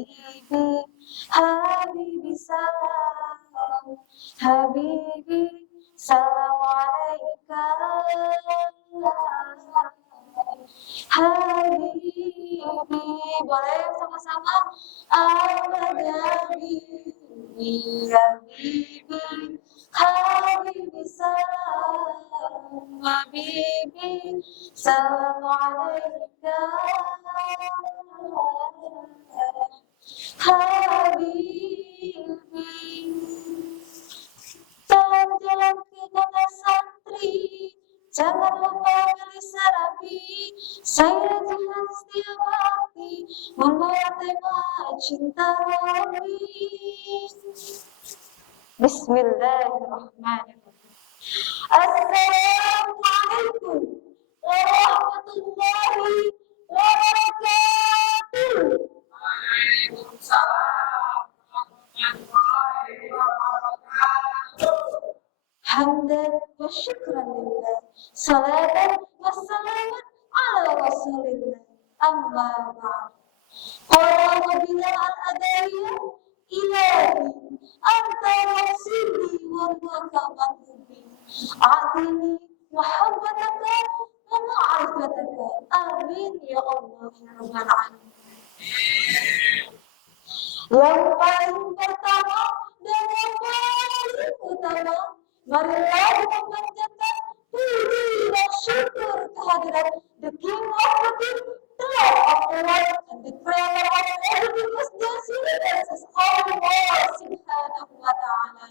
Habibi, Habibi salam, Habibi salam alaika, Habibi. Boleh sama-sama. Ahmad Habibi, Habibi, Habibi salam, Habibi salam alaika, Habibi. Jalan-jalan ke kota santri, jangan lupa beli sarapi. Saya jihad setiap hati, membawa tema cinta Nabi. Bismillahirrahmanirrahim. Assalamualaikum warahmatullahi wabarakatuh. Waalaikumsalam warahmatullahi wabarakatuh. Hamdan wa syukran lillah, salatan wa salaman ala rasulillah, amma ba'd. Qala Bilal al-Adawiyah, ilahi anta maksudi wa ridhaka matlubi, a'tini muhabbataka wa ma'rifataka, amin ya Allah ya rabbal alamin. Yang paling pertama dan yang paling utama, marilah memanjatkan puji dan syukur kehadirat the King of the King, the Lord of the Lord, and the Creator of everything was just universes, Allah Subhanahu wa Ta'ala,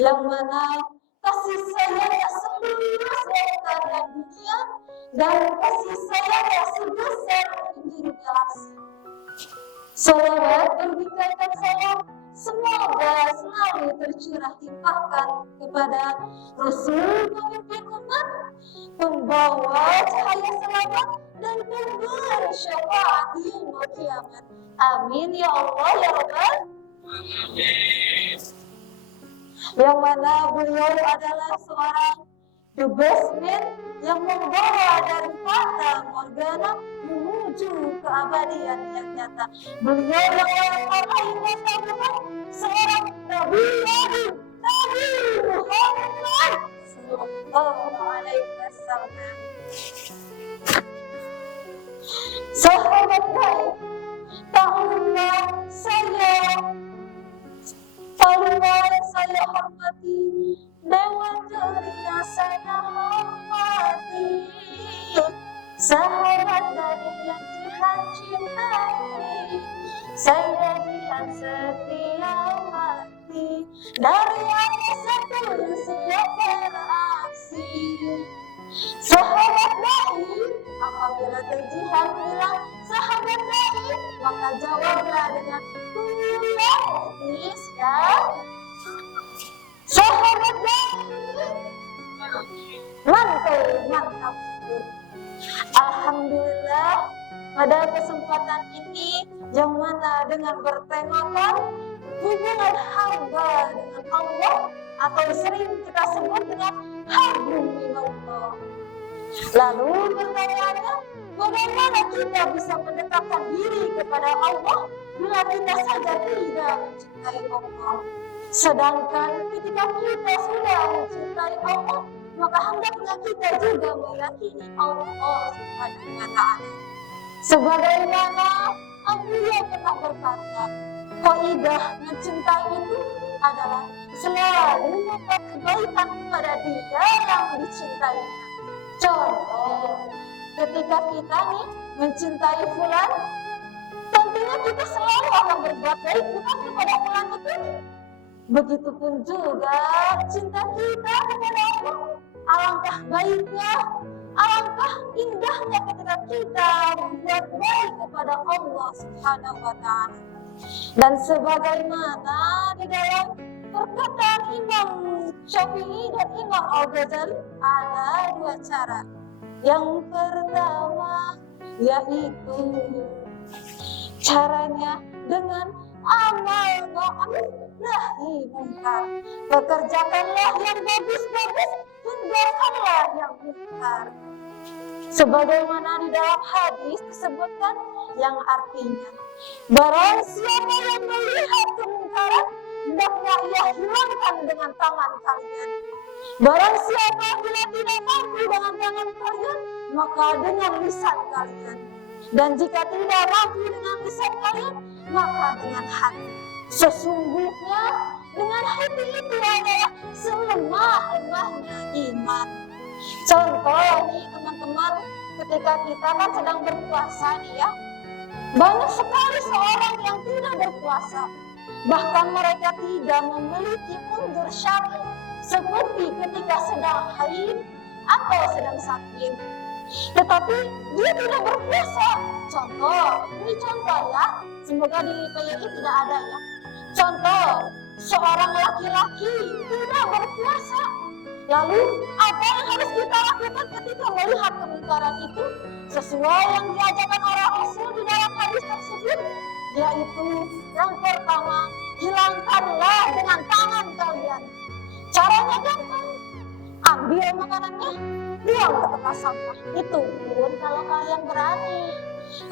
yang mana kasih sayangnya seluas lautan dan dunia, dan kasih sayangnya sebesar penjuru galaksi. Salawat berbicara salam semoga selalu tercurah limpahkan kepada Rasul pemimpin umat, pembawa cahaya selamat dan pemberi syafaat di yaumul kiamat. Amin ya Allah ya Rabbal alamin. Yang mana beliau adalah seorang the best man yang membawa dari fata morgana menuju keabadian yang nyata. Beliau yang meraih martabat seorang Nabi Muhammad sallallahu alaihi wasallam. Sahabat baik, tahukah saya hormati, dewan jurinya saya hormati, sahabat dari yang Jihan cintai, saya Jihan setia mati, dari hati satu yang siap beraksi. Sahabat baik, apabila Jihan bilang sahabat baik, maka jawablah dengan kuyatis ya. Sahabat baik, mantap. Alhamdulillah, pada kesempatan ini yang mana dengan bertemakan hubungan hamba dengan Allah, atau sering kita sebut dengan hablum minallah. Lalu pertanyaannya, bagaimana kita bisa mendekatkan diri kepada Allah bila kita saja tidak mencintai Allah? Sedangkan ketika kita sudah mencintai Allah, maka hendaknya kita juga meyakini Allah Subhanahu wa Ta'ala. Sebagaimana Beliau pernah berkata, kaidah mencintai itu adalah selalu membuat kebaikan kepada dia yang dicintainya. Contoh, ketika kita nih mencintai fulan, tentunya kita selalu akan berbuat baik bukan kepada fulan itu. Begitupun juga cinta kita kepada Allah. Alangkah baiknya, alangkah indahnya ketika kita membuat baik kepada Allah Subhanahu wa Ta'ala. Dan sebagaimana di dalam perkataan Imam Syafi'i dan Imam Al-Ghazali, ada dua cara. Yang pertama yaitu caranya dengan amal ma'ruf nahi munkar. Pekerjakanlah yang bagus-bagus, tinggalkanlah yang munkar. Sebagaimana di dalam hadis disebutkan yang artinya, Barang siapa yang melihat kemungkaran, hendaknya ia hilangkan dengan tangan kalian. Barang siapa bila tidak mampu dengan tangan kalian, maka dengan lisan kalian. Dan jika tidak mampu dengan lisan kalian, maka dengan hati. Sesungguhnya dengan hati itu adalah selemah-lemahnya iman. Contoh nih teman-teman, ketika kita kan sedang berpuasa nih ya, banyak sekali seorang yang tidak berpuasa. Bahkan mereka tidak memiliki uzur syar'i, seperti ketika sedang haid atau sedang sakit. Tetapi dia tidak berpuasa. Ini contoh ya, semoga di PYI tidak ada ya. Contoh, seorang laki-laki tidak berpuasa. Lalu apa yang harus kita lakukan ketika melihat kemungkaran itu? Sesuai yang diajarkan oleh Rasul di dalam hadis tersebut, yaitu yang pertama, hilangkanlah dengan tangan kalian. Caranya gampang, ambil makanannya, buang ke tempat sampah. Itu pun kalau kalian berani.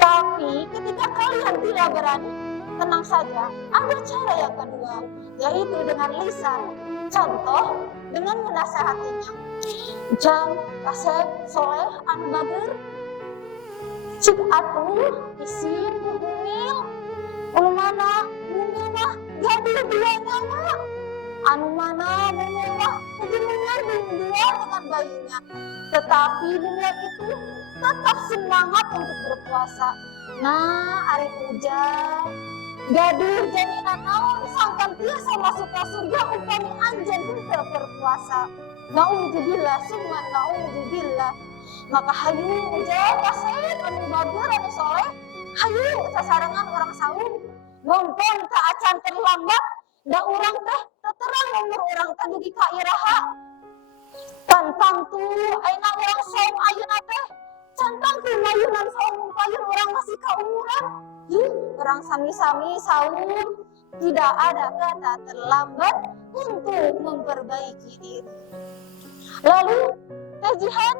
Tapi ketika kalian tidak berani, tenang saja, ada cara yang kedua, yaitu dengan lisan. Contoh, dengan menasehatinya. Jam, kasep, soleh, an-bager, cik atul, isin, bumil, ulu mana, mungilmah, gaduh dua nyawa. Anu mana, mungilmah, ujung-ujungnya dua dengan bayinya. Tetapi dunia itu tetap semangat untuk berpuasa. Nah, hari hujan, gaduh jaminan naon sangkan tiasa masuk ke surga upami anjeun henteu berpuasa. Nauzubillah summa nauzubillah. Maka hayu ujal kasep anu bager anu soleh, hayu sasarengan orang saum. Mumpun ka acan terlambat, da urang teh terang umur urang teh dugi ka iraha. Tantang tu ayeuna urang saum ayeuna teh cantang tu mayunan saum payun urang masih ka umuran. Orang sami-sami saum, tidak ada kata terlambat untuk memperbaiki diri. Lalu tejihan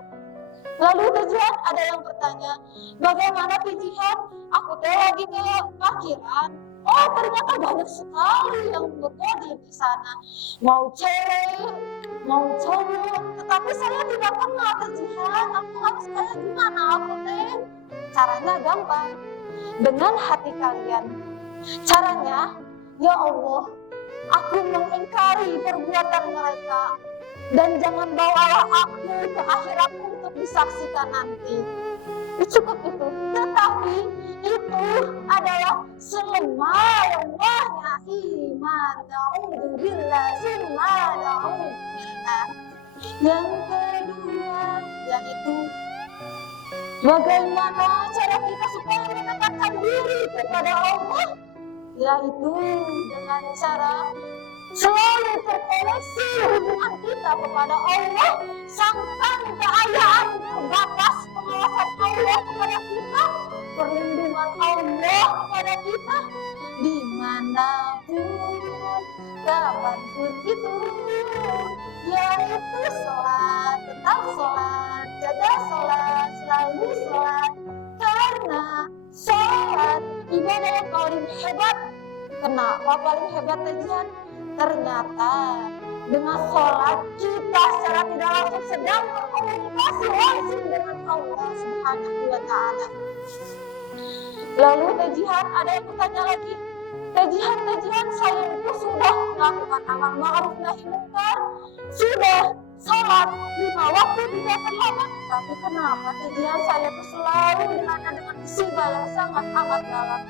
ada yang bertanya, bagaimana tejihan? Aku teh lagi ke parkiran. Oh, ternyata banyak sekali yang berkodin di sana. Mau cewek, mau cowok, tetapi saya tidak kenal tejihan. Aku harus kayak gimana aku teh? Caranya gampang. Dengan hati kalian. Caranya, ya Allah, aku mengingkari perbuatan mereka dan jangan bawalah aku ke akhirat untuk disaksikan nanti. Cukup itu. Tetapi itu adalah selemah-lemahnya iman. Na'udzubillah, summa na'udzubillah. Yang kedua, yaitu bagaimana cara kita supaya mendekatkan diri kepada Allah? Yaitu dengan cara selalu terkoneksi hubungan kita kepada Allah, sangkan keayaan terbatas pengawasan Allah kepada kita, perlindungan Allah kepada kita, dimanapun, kapanpun itu, yaitu sholat, tetap sholat, jaga sholat, selalu sholat, karena sholat ibadah yang paling hebat. Kenapa paling hebat tejian? Ternyata dengan sholat kita secara tidak langsung sedang berkomunikasi langsung dengan Allah Subhanahu wa Ta'ala. Lalu tejihan, ada yang bertanya lagi, tejihan saya itu sudah melakukan amal ma'ruf nahi munkar, sudah sholat 5 waktu tidak terlambat, tapi kenapa tejihan saya itu selalu dilanda dengan musibah yang sangat amat dalam?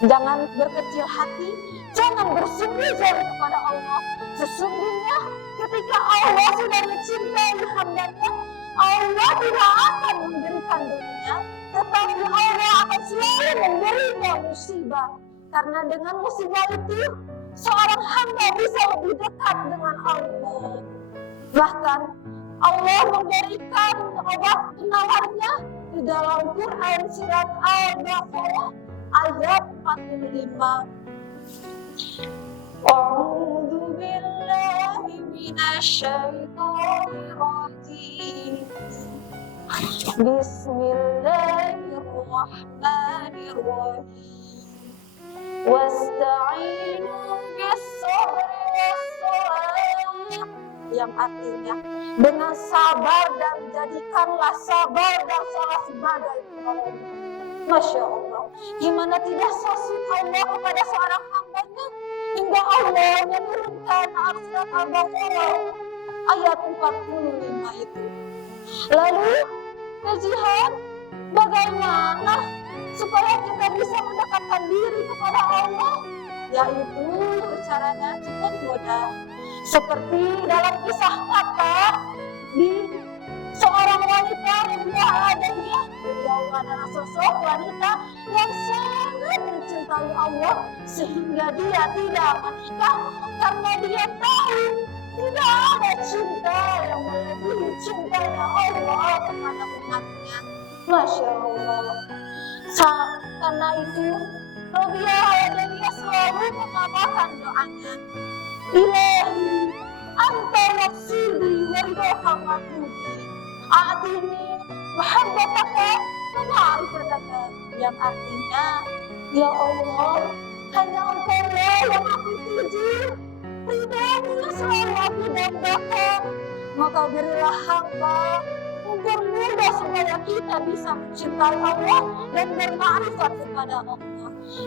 Jangan berkecil hati, jangan bersujud kepada Allah. Sesungguhnya ketika Allah sudah mencintai hamba-Nya, Allah tidak akan memberikan dunia, tetapi Allah akan selalu memberinya musibah. Karena dengan musibah itu, seorang hamba bisa lebih dekat dengan Allah. Bahkan Allah memberikan obat penawarnya di dalam Quran surat Al-Baqarah ayat 45. A'udzu billahi minasyaitonir rajim. Bismillahirrahmanirrahim. Bismillahirrahmanirrahim. Wasta'inu bis-sabri was-salah, yang artinya dengan sabar dan jadikanlah sabar dan salah sebagai penolong. Masya Allah, gimana tidak sosok Allah kepada seorang hambanya hingga Allah menurunkan surat Al-Baqarah ayat 45 itu. Lalu kejihan, bagaimana supaya kita bisa mendekatkan diri kepada Allah? Yaitu caranya cukup mudah. Seperti dalam kisah nyata di seorang wanita Rubiah Adawiyah. Beliau adalah sosok wanita yang sangat mencintai Allah sehingga dia tidak menikah karena dia tahu tidak ada cinta yang melebihi cintanya Allah kepada umatnya. Masya Allah. Karena itu Rubiah Adawiyah selalu mengamalkan doanya. Ilahi anta nafsidi wa ridhoka matlubi a'tini muhabbataka wa ma'rifataka, yang artinya, ya Allah, hanya Engkau yang aku tuju, ridhamu selalu aku dambakan, maka berilah hamba mempermudah supaya kita bisa mencintai Allah dan bermakrifat kepada Allah.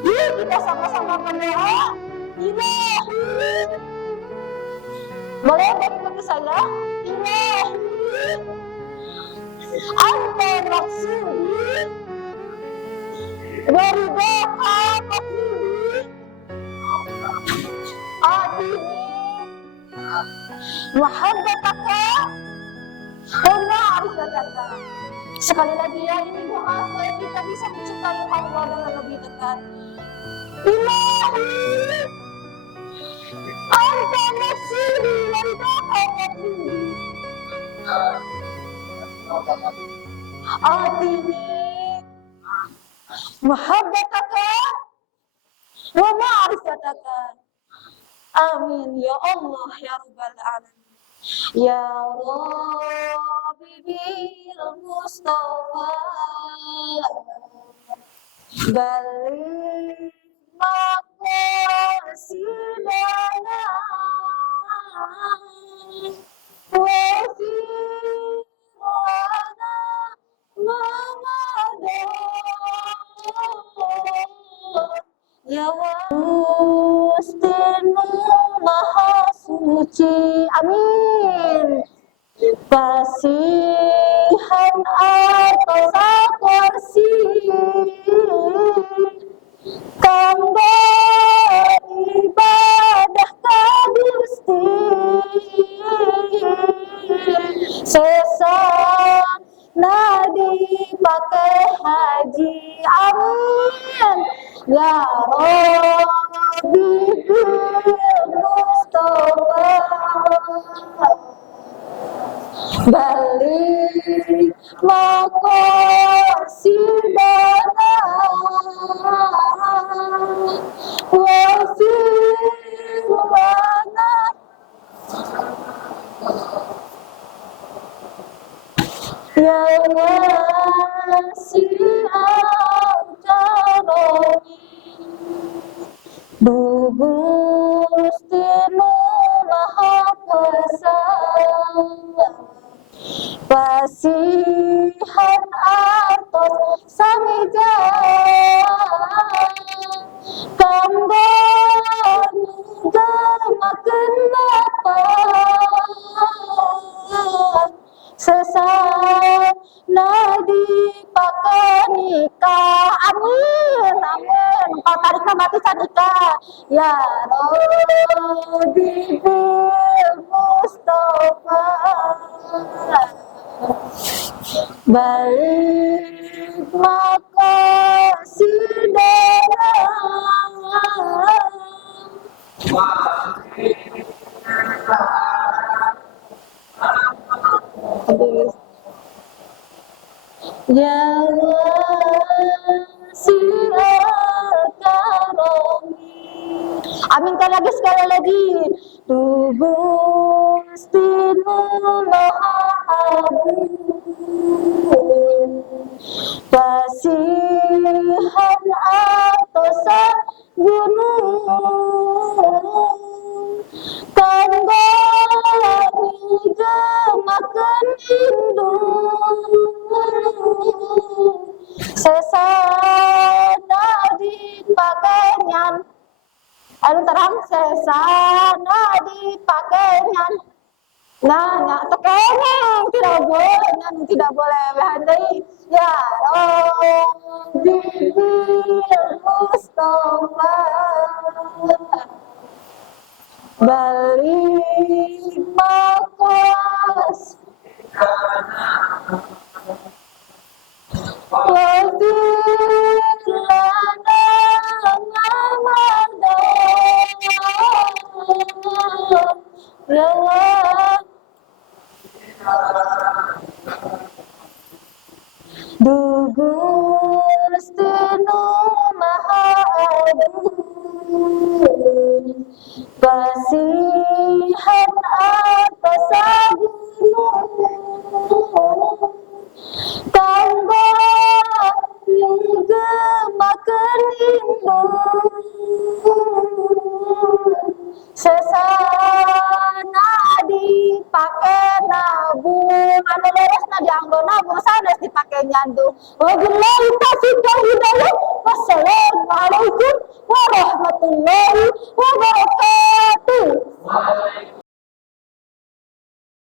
Yuk kita sama-sama berdoa. Ilahi, boleh bagi saya? Ilahi anta maksudi wa ridhoka matlubi a'tini muhabbataka wa ma'rifataka. Sekali lagi ya, ini doa supaya kita bisa mencintai Allah dengan lebih dekat. Ilahi anta nafsidi wa ridhoka matlubi a'tini muhabbataka wa ma'rifataka. Amin ya Allah ya Rabbal Alamin. Ya Rabbi bil Mustafa balik maqasidana wa fi wana ya Gustimu Maha Suci. Amin. Kasihan atas kursi kanggo ibadah ka Gusti sesana dipakai haji. Amin ya Rabbi bil Mustafa balik maqasidana wa fi wana ya wasi'al karami Gustimu Maha Kuasa kasihan atas samija kanggo nujamakeun bapa sesana dipakai nikah. Amin amin. Kalau tarik mati nikah ya Rabbi bil Mustafa balik maqasidana ya wasi'al karami. Aminkan lagi sekali lagi. Gustimu Maha Agung kasih sesana dipakainya. Nah, tekengeng tidak boleh berhenti. Ya Rabbi Mustafa balik makas wafir lana Ramadan ya Allah. Dugur stenu maha agung kasihan atas gunung tangga yang gemakan indung sesana dipakai nabung anu leresna dianggo nabung sanes dipakai nyandu wabillahi taufiq wal hidayah wassalamualaikum warahmatullahi wabarakatuh.